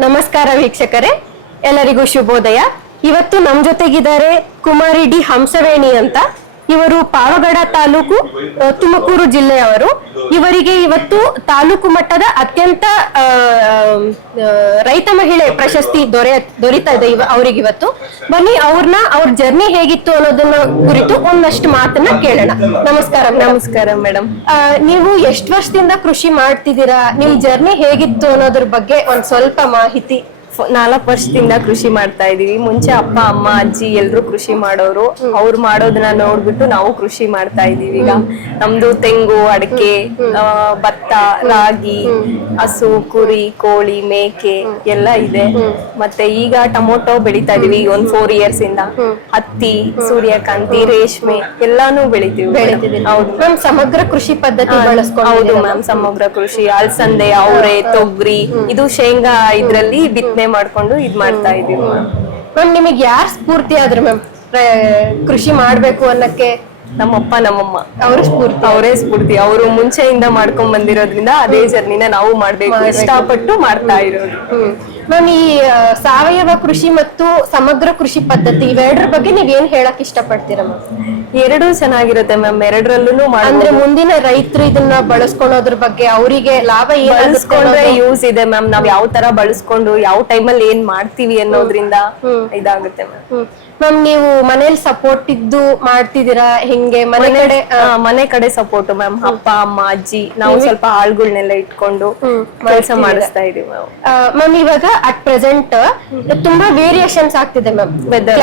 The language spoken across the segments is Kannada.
ನಮಸ್ಕಾರ ವೀಕ್ಷಕರೇ, ಎಲ್ಲರಿಗೂ ಶುಭೋದಯ. ಇವತ್ತು ನಮ್ ಜೊತೆಗಿದ್ದಾರೆ ಕುಮಾರಿ ಡಿ ಹಂಸವೇಣಿ ಅಂತ. ಇವರು ಪಾವಗಡ ತಾಲೂಕು, ತುಮಕೂರು ಜಿಲ್ಲೆಯವರು. ಇವರಿಗೆ ಇವತ್ತು ತಾಲೂಕು ಮಟ್ಟದ ಅತ್ಯಂತ ರೈತ ಮಹಿಳೆ ಪ್ರಶಸ್ತಿ ದೊರೀತಾ ಇದೆ ಅವರಿಗೆ ಇವತ್ತು. ಬನ್ನಿ ಅವ್ರ ಜರ್ನಿ ಹೇಗಿತ್ತು ಅನ್ನೋದನ್ನ ಕುರಿತು ಒಂದಷ್ಟು ಮಾತನ್ನ ಕೇಳೋಣ. ನಮಸ್ಕಾರ. ನಮಸ್ಕಾರ ಮೇಡಮ್. ನೀವು ಎಷ್ಟು ವರ್ಷದಿಂದ ಕೃಷಿ ಮಾಡ್ತಿದ್ದೀರಾ? ನಿಮ್ ಜರ್ನಿ ಹೇಗಿತ್ತು ಅನ್ನೋದ್ರ ಬಗ್ಗೆ ಒಂದ್ ಸ್ವಲ್ಪ ಮಾಹಿತಿ. 4 ವರ್ಷದಿಂದ ಕೃಷಿ ಮಾಡ್ತಾ ಇದೀವಿ. ಮುಂಚೆ ಅಪ್ಪ ಅಮ್ಮ ಅಜ್ಜಿ ಎಲ್ರು ಕೃಷಿ ಮಾಡೋರು. ಅವ್ರು ಮಾಡೋದನ್ನ ನೋಡ್ಬಿಟ್ಟು ನಾವು ಕೃಷಿ ಮಾಡ್ತಾ ಇದೀವಿ. ಈಗ ನಮ್ದು ತೆಂಗು, ಅಡಿಕೆ, ಭತ್ತ, ರಾಗಿ, ಹಸು, ಕುರಿ, ಕೋಳಿ, ಮೇಕೆ ಎಲ್ಲ ಇದೆ. ಮತ್ತೆ ಈಗ ಟೊಮೊಟೊ ಬೆಳಿತಾ ಇದೀವಿ ಒಂದ್ 4 years ಇಂದ. ಹತ್ತಿ, ಸೂರ್ಯಕಾಂತಿ, ರೇಷ್ಮೆ ಎಲ್ಲಾನು ಬೆಳಿತೀವಿ. ಹೌದು ಮ್ಯಾಮ್, ಸಮಗ್ರ ಕೃಷಿ ಪದ್ಧತಿ ಬಳಸ್ಕೊಂಡು. ಹೌದು ಮ್ಯಾಮ್, ಸಮಗ್ರ ಕೃಷಿ, ಅಲಸಂದೆ, ಅವರೆ, ತೊಗರಿ, ಇದು ಶೇಂಗಾ ಇದ್ರಲ್ಲಿ ಬಿತ್ತನೆ ಮಾಡ್ಕೊಂಡು ಇದ್ ಮಾಡ್ತಾ ಇದೀವಿ. ಮ್ಯಾಮ್, ನಿಮಗೆ ಯಾರು ಸ್ಫೂರ್ತಿ ಆದ್ರು ಮ್ಯಾಮ್ ಕೃಷಿ ಮಾಡ್ಬೇಕು ಅನ್ನಕ್ಕೆ? ನಮ್ಮಪ್ಪ ನಮ್ಮಮ್ಮ ಅವರೇ ಸ್ಫೂರ್ತಿ. ಅವರು ಮುಂಚೆಯಿಂದ ಮಾಡ್ಕೊಂಡ್ ಬಂದಿರೋದ್ರಿಂದ ಅದೇ ಜರ್ನಿನ ನಾವು ಮಾಡ್ಬೇಕು ಇಷ್ಟಪಟ್ಟು ಮಾಡ್ತಾ ಇರೋದು. ಮ್ಯಾಮ್, ಈ ಸಾವಯವ ಕೃಷಿ ಮತ್ತು ಸಮಗ್ರ ಕೃಷಿ ಪದ್ಧತಿ ಇವೆರಡರ ಬಗ್ಗೆ ನೀವ್ ಏನ್ ಹೇಳಕ್ ಇಷ್ಟಪಡ್ತೀರಾ ಮ್ಯಾಮ್? ಎರಡೂ ಚೆನ್ನಾಗಿರುತ್ತೆ ಮ್ಯಾಮ್, ಎರಡರಲ್ಲೂ. ಅಂದ್ರೆ ಮುಂದಿನ ರೈತರು ಇದನ್ನ ಬಳಸ್ಕೊಳ್ಳೋದ್ರ ಬಗ್ಗೆ ಅವರಿಗೆ ಲಾಭ ಬಳಸ್ಕೊಂಡ್ರೆ ಯೂಸ್ ಇದೆ ಮ್ಯಾಮ್. ನಾವ್ ಯಾವ ತರ ಬಳಸ್ಕೊಂಡು ಯಾವ ಟೈಮಲ್ಲಿ ಏನ್ ಮಾಡ್ತೀವಿ ಅನ್ನೋದ್ರಿಂದ ಇದಾಗುತ್ತೆ ಮ್ಯಾಮ್. ಮ್ಯಾಮ್, ನೀವು ಮನೇಲಿ ಸಪೋರ್ಟ್ ಇದ್ದು ಮಾಡ್ತಿದ್ದೀರಾ? ಹೆಂಗೆ ಮನೆ ಕಡೆ ಸಪೋರ್ಟ್ ಮ್ಯಾಮ್. ಅಪ್ಪ ಅಮ್ಮ ಅಜ್ಜಿ ನಾವು ಸ್ವಲ್ಪ ಆಳ್ಗಳನ್ನೆಲ್ಲ ಇಟ್ಕೊಂಡು ಕೆಲಸ ಮಾಡಿಸ್ತಾ ಇದೀವಿ ಮ್ಯಾಮ್. ಇವಾಗ ಅಟ್ ಪ್ರೆಸೆಂಟ್ ತುಂಬಾ ವೇರಿಯೇಷನ್ಸ್ ಆಗ್ತಿದೆ ಮ್ಯಾಮ್ ವೆದರ್.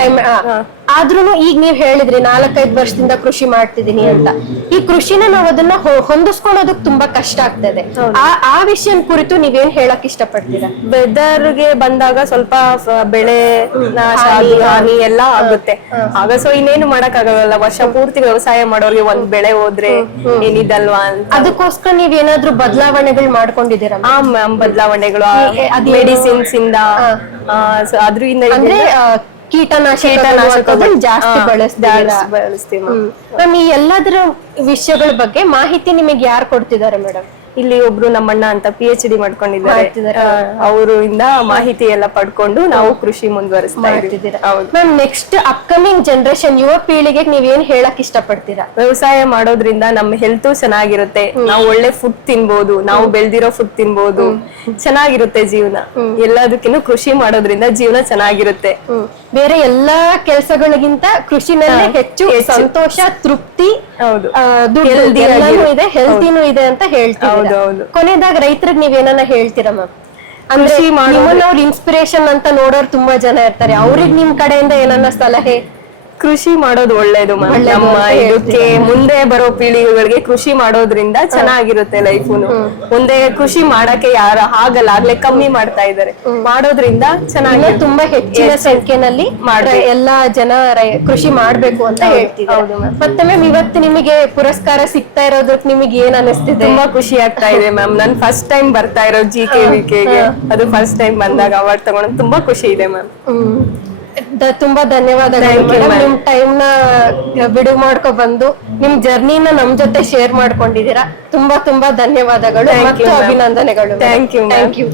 ಆದ್ರೂನು ಈಗ ನೀವ್ ಹೇಳಿದ್ರಿ 4-5 ವರ್ಷದಿಂದ ಕೃಷಿ ಮಾಡ್ತಿದೀನಿ ಅಂತ. ಈ ಕೃಷಿನ ನಾವ್ ಅದನ್ನ ಹೊಂದಿಸ್ಕೊಳ್ಳೋದಕ್ ತುಂಬಾ ಕಷ್ಟ ಆಗ್ತದೆ. ಆ ವಿಷಯ ಕುರಿತು ನೀವೇನ್ ಹೇಳಕ್ ಇಷ್ಟಪಡ್ತೀರಾ? ವೆದರ್ಗೆ ಬಂದಾಗ ಸ್ವಲ್ಪ ಬೆಳೆ ಹಾನಿ ಎಲ್ಲ ಆಗುತ್ತೆ. ಆಗ ಸೊ ಇನ್ನೇನು ಮಾಡಕ್ ಆಗಲ್ಲ. ವರ್ಷ ಪೂರ್ತಿ ವ್ಯವಸಾಯ ಮಾಡೋರ್ಗೆ ಒಂದ್ ಬೆಳೆ ಹೋದ್ರೆ ಏನಿದಲ್ವಾ ಅಂತ. ಅದಕ್ಕೋಸ್ಕರ ನೀವ್ ಏನಾದ್ರು ಬದಲಾವಣೆಗಳು ಮಾಡ್ಕೊಂಡಿದ್ದೀರಾ? ಮ್ಯಾಮ್, ಬದಲಾವಣೆಗಳು ಮೆಡಿಸಿನ್ಸ್ ಇಂದ ಅದ್ರಿಂದ ಅಂದ್ರೆ ಕೀಟನಾಶಕಗಳು ಜಾಸ್ತಿ ಬಳಸ್ತೀವಿ. ಮ್ಯಾಮ್, ಈ ಎಲ್ಲದರ ವಿಷಯಗಳ ಬಗ್ಗೆ ಮಾಹಿತಿ ನಿಮಗೆ ಯಾರು ಕೊಡ್ತಿದ್ದಾರೆ ಮೇಡಮ್? ಇಲ್ಲಿ ಒಬ್ರು ನಮ್ಮಣ್ಣ ಅಂತ PhD ಮಾಡ್ಕೊಂಡಿದ್ದಾರೆ. ಅವರು ಇಂದ ಮಾಹಿತಿ ಎಲ್ಲ ಪಡ್ಕೊಂಡು ನಾವು ಕೃಷಿ ಮುಂದುವರಿಸ್ತಾ ಇದ್ದೀವಿ. ಮ್ಯಾಮ್, ನೆಕ್ಸ್ಟ್ ಅಪ್ಕಮಿಂಗ್ ಜನರೇಷನ್, ಯುವ ಪೀಳಿಗೆಗೆ ನೀವೇನ್ ಹೇಳಕ್ ಇಷ್ಟಪಡ್ತೀರಾ? ವ್ಯವಸಾಯ ಮಾಡೋದ್ರಿಂದ ನಮ್ಮ ಹೆಲ್ತ್ ಚೆನ್ನಾಗಿರುತ್ತೆ. ನಾವು ಒಳ್ಳೆ ಫುಡ್ ತಿನ್ಬೋದು, ನಾವು ಬೆಳ್ದಿರೋ ಫುಡ್ ತಿನ್ಬೋದು, ಚೆನ್ನಾಗಿರುತ್ತೆ ಜೀವನ. ಎಲ್ಲದಕ್ಕಿಂತ ಕೃಷಿ ಮಾಡೋದ್ರಿಂದ ಜೀವನ ಚೆನ್ನಾಗಿರುತ್ತೆ. ಬೇರೆ ಎಲ್ಲಾ ಕೆಲ್ಸಗಳಿಗಿಂತ ಕೃಷಿನಲ್ಲಿ ಹೆಚ್ಚು ಸಂತೋಷ, ತೃಪ್ತಿ, ಇದೆ, ಹೆಲ್ತಿನೂ ಇದೆ ಅಂತ ಹೇಳ್ತೀವಿ. ಕೊನೆಯದಾಗ ರೈತರಿಗೆ ನೀವೇನ ಹೇಳ್ತೀರಾ ಮ್ಯಾಮ್? ಅಂದ್ರೆ ನಿಮ್ಮನ್ನ ಇನ್ಸ್ಪಿರೇಷನ್ ಅಂತ ನೋಡೋರು ತುಂಬಾ ಜನ ಇರ್ತಾರೆ. ಅವ್ರಿಗೆ ನಿಮ್ ಕಡೆಯಿಂದ ಏನನ್ನ ಸಲಹೆ? ಕೃಷಿ ಮಾಡೋದು ಒಳ್ಳೇದು ಮ್ಯಾಮ್. ನಮ್ಮ ಇದಕ್ಕೆ ಮುಂದೆ ಬರೋ ಪೀಳಿಗೆಗಳಿಗೆ ಕೃಷಿ ಮಾಡೋದ್ರಿಂದ ಚೆನ್ನಾಗಿರುತ್ತೆ ಲೈಫುನು. ಮುಂದೆ ಕೃಷಿ ಮಾಡಕ್ಕೆ ಆಗಲ್ಲ, ಆಗ್ಲೇ ಕಮ್ಮಿ ಮಾಡ್ತಾ ಇದಾರೆ. ಮಾಡೋದ್ರಿಂದ ಚೆನ್ನಾಗಿ ತುಂಬಾ ಹೆಚ್ಚಿನ ಸಂಖ್ಯೆನಲ್ಲಿ ಎಲ್ಲಾ ಜನ ಕೃಷಿ ಮಾಡ್ಬೇಕು ಅಂತ ಹೇಳ್ತಿದ್ದಾರೆ. ಮತ್ತೆ ಮ್ಯಾಮ್, ಇವತ್ತು ನಿಮಗೆ ಪುರಸ್ಕಾರ ಸಿಗ್ತಾ ಇರೋದಕ್ಕೆ ನಿಮಗೆ ಏನ್ ಅನಿಸ್ತಿದೆ? ತುಂಬಾ ಖುಷಿ ಆಗ್ತಾ ಇದೆ ಮ್ಯಾಮ್. ನನ್ ಫಸ್ಟ್ ಟೈಮ್ ಬರ್ತಾ ಇರೋ GKVKಗೆ, ಅದು ಫಸ್ಟ್ ಟೈಮ್ ಬಂದಾಗ ಅವಾರ್ಡ್ ತಗೊಂಡು ತುಂಬಾ ಖುಷಿ ಇದೆ ಮ್ಯಾಮ್. ತುಂಬಾ ಧನ್ಯವಾದಗಳು. ನಿಮ್ ಟೈಮ್ ನ ಬಿಡು ಮಾಡ್ಕೊ ಬಂದು ನಿಮ್ ಜರ್ನಿನ ನಮ್ ಜೊತೆ ಶೇರ್ ಮಾಡ್ಕೊಂಡಿದೀರಾ. ತುಂಬಾ ಧನ್ಯವಾದಗಳು ಮತ್ತು ಅಭಿನಂದನೆಗಳು. Thank you.